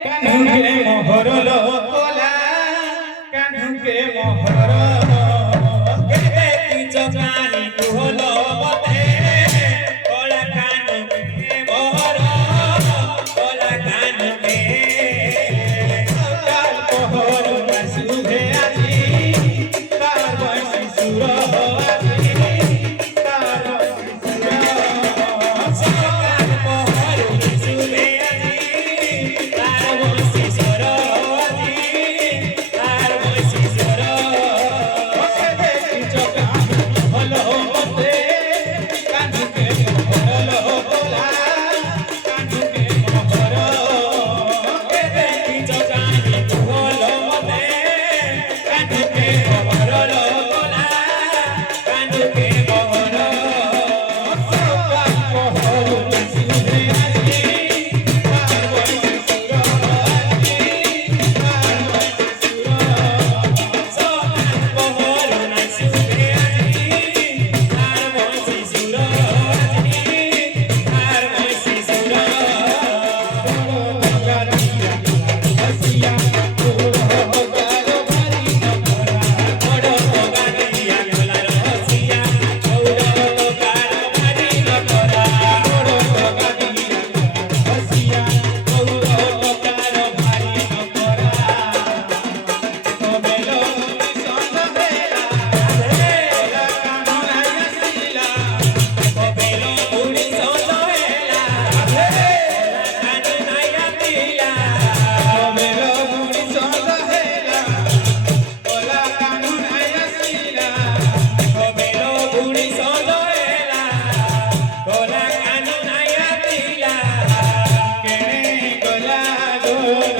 কানুকে মোহর লোকলা কানুকে মোহর কেবে চকানি কুহল বতে কলা কানুকে মোহর কলা কানুকে কাল মোহর শুভে আজি তার বয়সী সুর আজি তার বয়সী সুর কাল মোহর শুভে আজি তার বয়সী সুর আজি তার বয়সী সুর কেবে চকানি কুহল বতে কানুকে মোহর লোকলা কানুকে মোহর কেবে চকানি কুহল বতে কানুকে মোহর লোকলা কানুকে মোহর সকাল মোহর শুভে আজি তার বয়সী সুর আজি তার বয়সী সুর সকাল মোহর শুভে আজি তার বয়সী সুর আজি তার বয়সী সুর বড় গাতিয়া গলার হসিয়া বড় গাতিয়া গলার হসিয়া বড় গার ভারি নকরা কবেলো সন্দেহেলা রে কানুনাই আসিলা কবেলো উড়ি সন্দেহেলা রে কানুনাই আসিলা কবেলো উড়ি সন্দেহেলা ওলা কানুনাই আসিলা কবেলো উড়ি সন্দেহেলা ওলা কানুনাই আসিলা কেনে গলা গোর